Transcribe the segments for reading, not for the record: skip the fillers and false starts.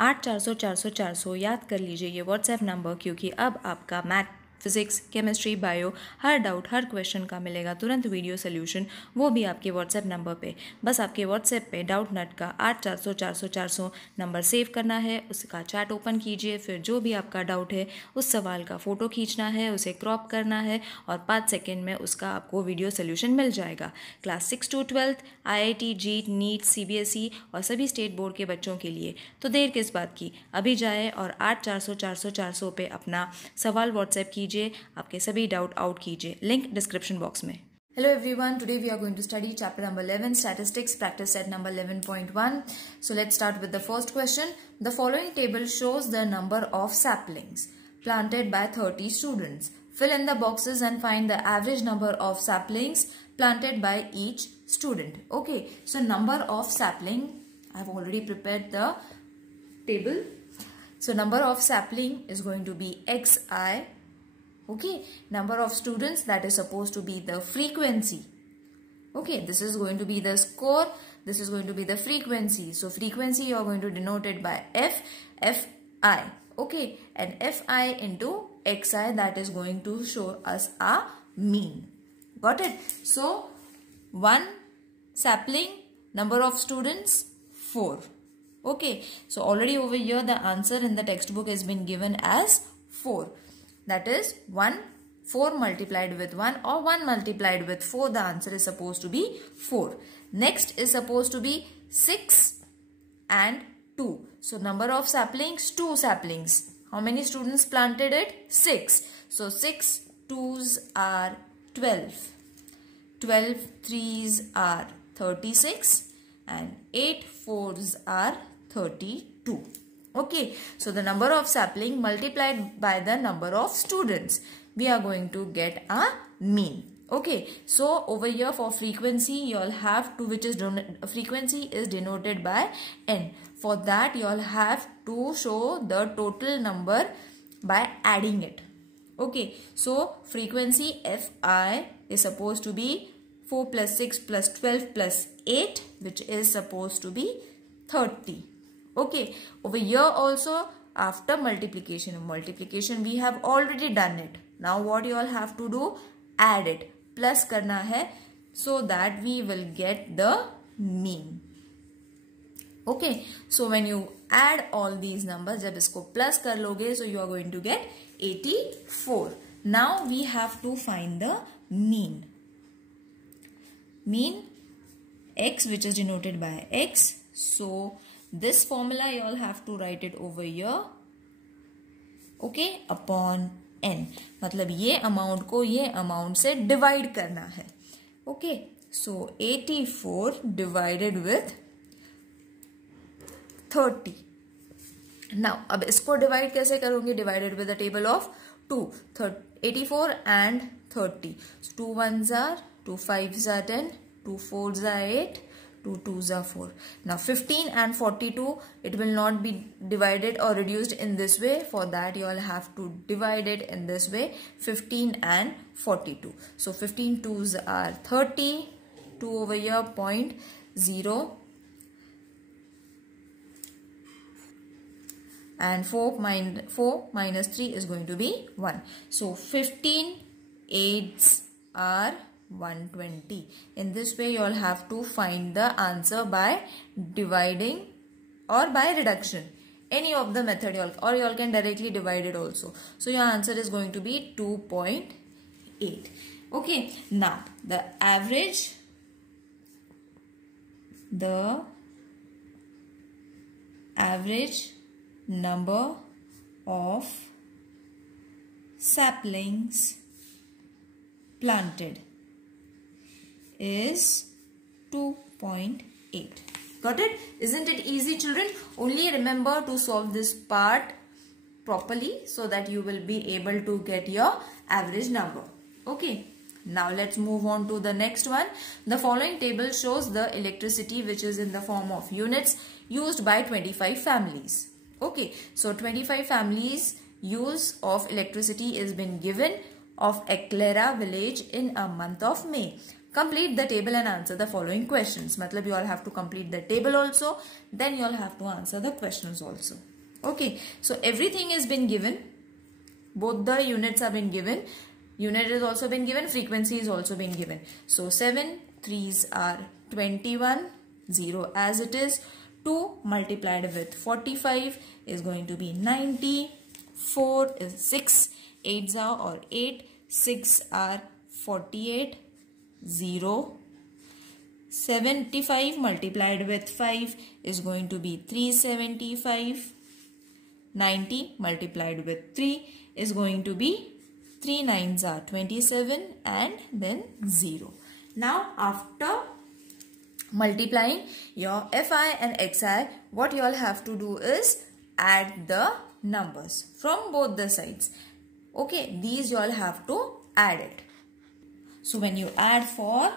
8 400 400 400 याद कर लीजिए ये व्हाट्सएप नंबर, क्योंकि अब आपका मैथ, फिजिक्स, केमिस्ट्री, बायो हर डाउट, हर क्वेश्चन का मिलेगा तुरंत वीडियो सोल्यूशन, वो भी आपके व्हाट्सएप नंबर पे। बस आपके व्हाट्सएप पे डाउट नट का 8 400 400 400 नंबर सेव करना है, उसका चैट ओपन कीजिए, फिर जो भी आपका डाउट है उस सवाल का फ़ोटो खींचना है, उसे क्रॉप करना है और 5 सेकेंड में उसका आपको वीडियो सोल्यूशन मिल जाएगा। Class 6 to 12 IIT, JEE, NEET, CBSE और सभी स्टेट बोर्ड के बच्चों के लिए। तो देर किस बात की, अभी जाए और 8 400 400 400 पे अपना सवाल व्हाट्सएप कीजिए, आपके सभी डाउट आउट कीजिए, लिंक डिस्क्रिप्शन बॉक्स में। Hello everyone, today we are going to study chapter number 11, statistics, practice set number 11.1. So let's start with the first question. The following table shows the number of saplings planted by 30 students. Fill in the boxes and find the average number of saplings planted by each student. Okay, so number of sapling, I have already prepared the table. So number of sapling is going to be xi. Okay, number of students, that is supposed to be the frequency. Okay, this is going to be the score, this is going to be the frequency. So frequency you are going to denote it by fi. Okay, and fi into xi, that is going to show us a mean. Got it? So one sapling, number of students 4. Okay, so already over here the answer in the textbook has been given as 4. That is 4 multiplied with 1 or 1 multiplied with 4. The answer is supposed to be 4. Next is supposed to be 6 and 2. So number of saplings, 2 saplings. How many students planted it? 6. So 6 2s are 12. 12 3s are 36 and 8 4s are 32. Okay, so the number of sapling multiplied by the number of students, we are going to get a mean. Okay, so over here for frequency you all have to, which is frequency is denoted by n. For that you all have to show the total number by adding it. Okay, so frequency fi is supposed to be 4 plus 6 plus 12 plus 8, which is supposed to be 30. Okay, over here also after multiplication we have already done it. Now what you all have to do, add it, plus करना है, so that we will get the mean. Okay, so when you add all these numbers, जब इसको plus कर लोगे, so you are going to get 84. Now we have to find the mean. Mean x, which is denoted by x. So this formula you all have to write it over here. Okay, upon n. मतलब ये amount को ये amount से divide करना है. Okay, so 84 divided with 30. Now अब इसको divide कैसे करोगे? Divided with the table of 2. 84 and 30. So 2 1s are 2 5s are 10, 2 4s are 8, 2 2s are 4. Now 15 and 42, it will not be divided or reduced in this way. For that you all have to divide it in this way, 15 and 42. So 15 2s are 30, 2 over here 0.0 and 4 minus 3 is going to be 1. So 15 8s are 120. In this way you all have to find the answer by dividing or by reduction. Any of the method you all, or you all can directly divide it also. So your answer is going to be 2.8. Okay, now the average number of saplings planted is 2.8. Got it? Isn't it easy, children? Only remember to solve this part properly so that you will be able to get your average number. Okay. Now let's move on to the next one. The following table shows the electricity which is in the form of units used by 25 families. Okay, so 25 families use of electricity is been given of Eclaira village in a month of May. complete the table and answer the following questions. मतलब you all have to complete the table also, then you all have to answer the questions also. Okay, so everything has been given. Both the units have been given. Unit is also been given. Frequency is also been given. So 7 3s are 21. 0 as it is. 2 multiplied with 45 is going to be 90. 4 is 6. 8s are or 8. 6 are 48. 0. 75 multiplied with 5 is going to be 375. 90 multiplied with 3 is going to be 3 9s are 27 and then 0. Now after multiplying your Fi and Xi, what you all have to do is add the numbers from both the sides. Okay, these you all have to add it. So when you add for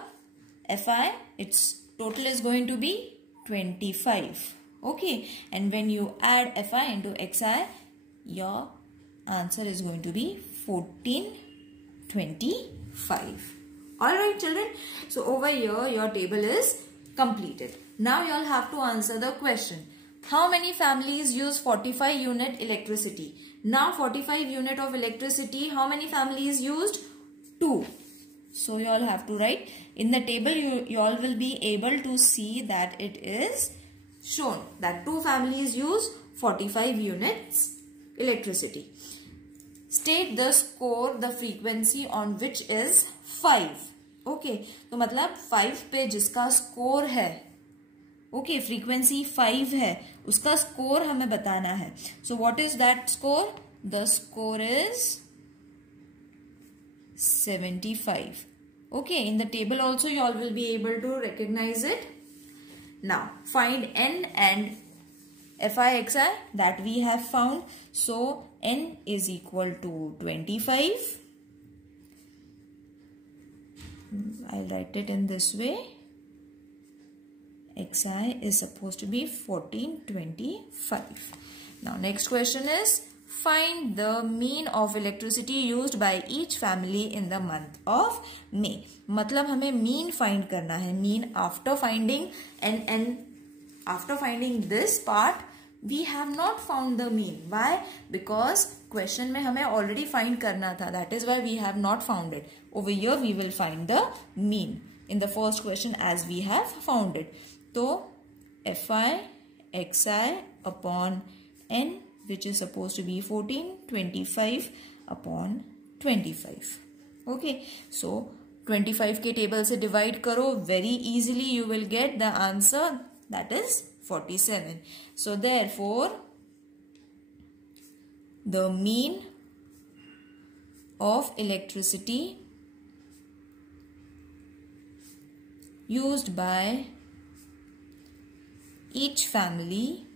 Fi, its total is going to be 25. Okay, and when you add Fi into Xi, your answer is going to be 1425. Alright children, so over here your table is completed. Now you all have to answer the question. How many families use 45 unit electricity? Now 45 unit of electricity, how many families used? 2. So you all have to write in the table. You all will be able to see that it is shown that 2 families use 45 units electricity. State the score, the frequency on which is 5. Okay, तो मतलब 5 पे जिसका score है, okay, frequency 5 है, उसका score हमें बताना है. So what is that score? The score is 75. Okay, in the table also you all will be able to recognize it. Now find n and Fi Xi that we have found. So n is equal to 25. I'll write it in this way. Xi is supposed to be 1425. Now next question is find the mean of electricity used by each family in the month of May. मतलब हमें mean find करना है. Mean after finding and after finding this part we have not found the mean. Why? Because question में हमें already find करना था. That is why we have not found it. Over here we will find the mean in the first question as we have found it. So Fi Xi upon n, which is supposed to be 1425 upon 25. Okay, so 25 के table से divide करो, very easily you will get the answer, that is 47. So therefore the mean of electricity used by each family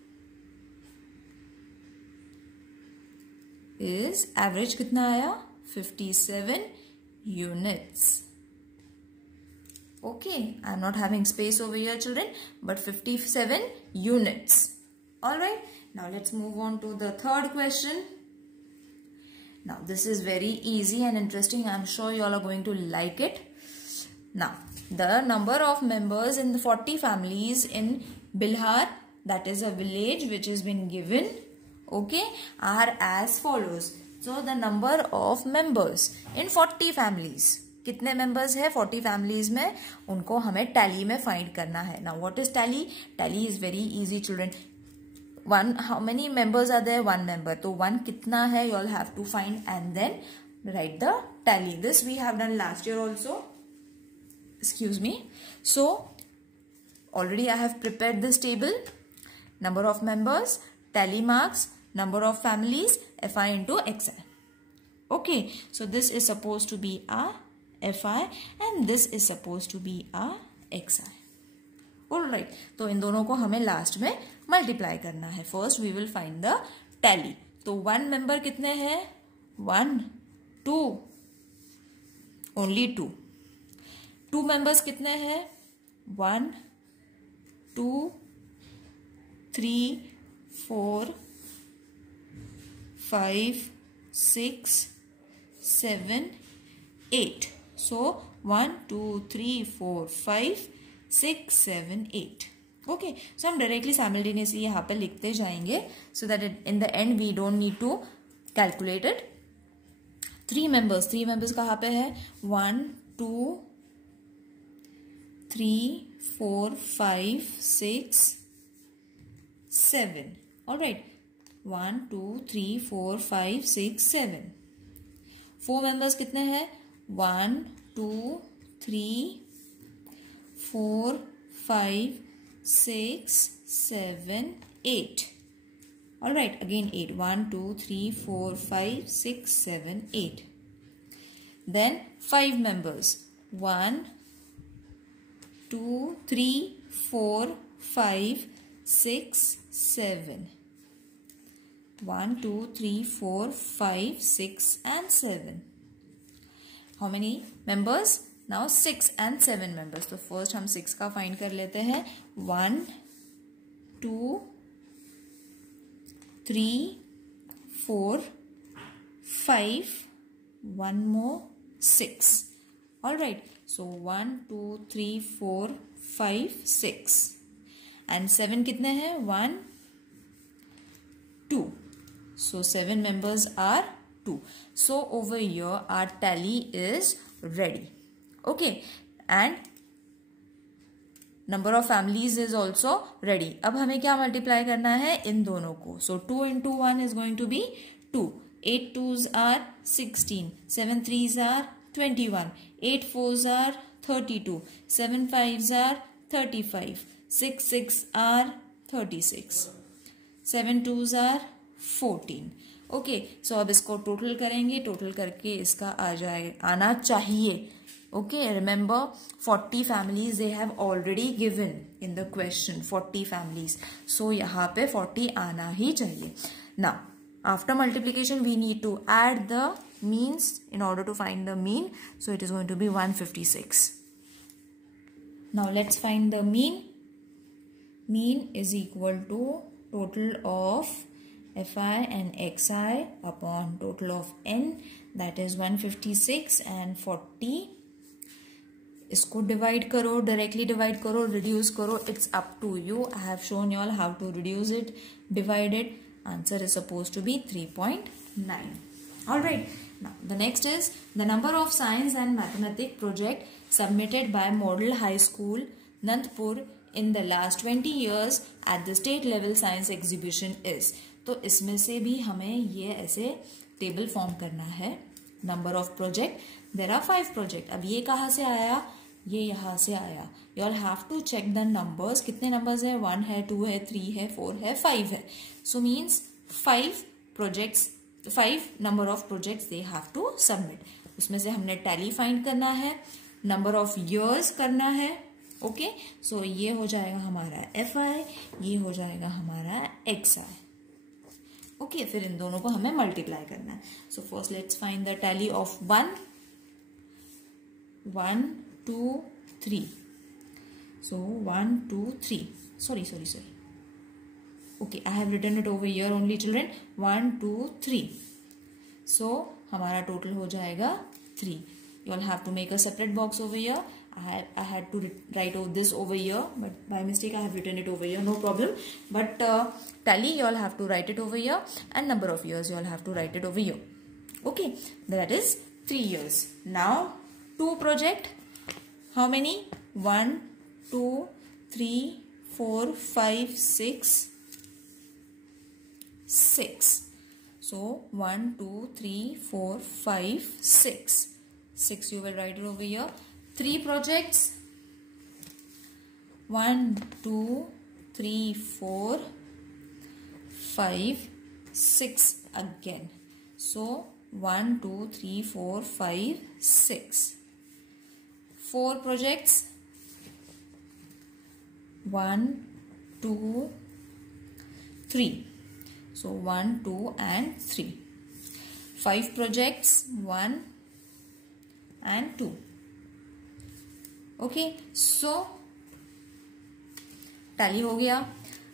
is average कितना आया? 57 units. Okay, I am not having space over here children, but 57 units. Alright, now let's move on to the third question. Now this is very easy and interesting. I am sure you all are going to like it. Now the number of members in the 40 families in Bilhar, that is a village which has been given, okay, are as follows. So the number of members in 40 families, कितने members है 40 families में, उनको हमें tally में find करना है. Now what is tally? Tally is very easy children. One, how many members are there? 1 member. तो 1 कितना है you all have to find and then write the tally. This we have done last year also. Excuse me. So already I have prepared this table. Number of members, tally marks, number of families, Fi into Xi. Okay, so this is supposed to be a Fi and this is supposed to be a Xi. Alright, तो इन दोनों को हमें last में multiply करना है. First we will find the tally. तो 1 member कितने हैं? 1 2 ओनली 2. 2 मेंबर्स कितने हैं? 1 2 3 4 5 6 7 8. So 1 2 3 4 5 6 7 8. ओके, सो हम डायरेक्टली साइमल्टेनियसली यहाँ पे लिखते जाएंगे so that in the end we don't need to calculate it. 3 members कहाँ पे है? 1 2 3 4 5 6 7. ऑलराइट, 1 2 3 4 5 6 7. 4 मेंबर्स कितने हैं? 1 2 3 4 5 6 7 8. Alright, again 8. 1 2 3 4 5 6 7 8. Then 5 members. 1 2 3 4 5 6 7. 1 2 3 4 5 6 and 7. How many members? Now 6 and 7 members. तो first हम 6 का find कर लेते हैं. 1 2 3 4 5, one more 6. Alright, so 1 2 3 4 5 6 and 7 कितने हैं? 1 2. So 7 members are 2. So over here our tally is ready. Okay, and number of families is also ready. अब हमें क्या multiply करना है? इन दोनों को. So 2 into 1 is going to be 2. 8 2s are 16. 7 3s are 21. 8 4s are 32. 7 5s are 35. 6 6 are 36. 7 2s are 14. Okay, सो अब इसको total करेंगे. टोटल करके इसका आना चाहिए. Okay, remember 40 families they have already given in the question. 40 families. So यहाँ पे 40 आना ही चाहिए. Now after multiplication we need to add the means in order to find the mean. So it is going to be 156. Now let's find the mean. Mean is equal to total of fi and xi upon total of n, that is 156 and 40. इसको divide करो, directly divide करो, reduce करो, it's up to you. I have shown you all how to reduce it, divide it. Answer is suppose to be 3.9. Alright, now the next is the number of science and mathematics project submitted by model high school Nandpur in the last 20 years at the state level science exhibition is. तो इसमें से भी हमें ये ऐसे table form करना है. Number of project, there are 5 project. अब ये कहाँ से आया? ये यहाँ से आया. You all have to check the numbers. कितने नंबर्स है? 1 है, 2 है, 3 है, 4 है, 5 है. So means 5 projects, 5 number of projects they have to submit. उसमें से हमने टैली फाइंड करना है, नंबर ऑफ ईयर्स करना है. ओके, सो ये हो जाएगा हमारा FI, ये हो जाएगा हमारा XI. ओके, फिर इन दोनों को हमें मल्टीप्लाई करना है. So first let's find the tally of 1 1 2 3. So 1 2 3, sorry. Okay, I have written it over here only children. 1 2 3. So हमारा टोटल हो जाएगा 3. You all have to make a separate box over here. I had to write this over here, but by mistake I have written it over here. No problem. But tally you all have to write it over here, and number of years you all have to write it over here. Okay, that is 3 years. Now 2 project. How many? 1 2 3 4 5 6 6. So 1 2 3 4 5 6. 6 you will write it over here. 3 projects. 1 2 3 4 5 6 again. So 1 2 3 4 5 6. 4 projects. 1 2 3. So 1 2 and 3. 5 projects. 1 and 2. Okay, so tally हो गया.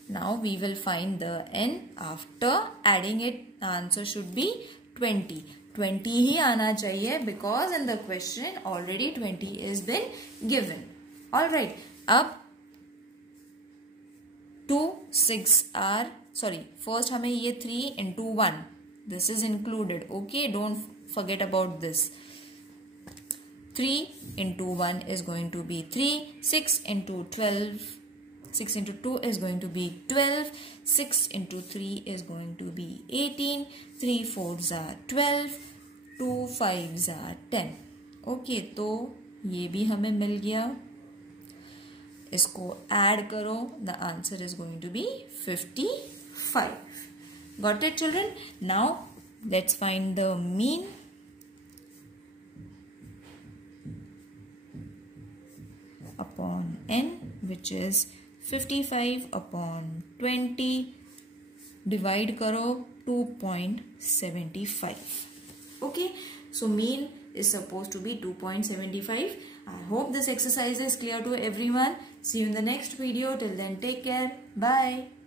Now we will find the n after adding it. The answer should be 20. 20 ही आना चाहिए because in the question already 20 is been given. Alright, अब 2 6 are sorry first हमें ये 3 into 1 this is included. Okay, don't forget about this. 3 into 1 is going to be 3. 6 into 12. 6 into 2 is going to be 12. 6 into 3 is going to be 18. 3 4s are 12. 2 5s are 10. Okay, तो ये भी हमें मिल गया. इसको add करो. The answer is going to be 55. Got it, children? Now let's find the mean. Upon n, which is 55 upon 20. Divide karo 2.75. Okay, so mean is supposed to be 2.75. I hope this exercise is clear to everyone. See you in the next video. Till then, take care. Bye.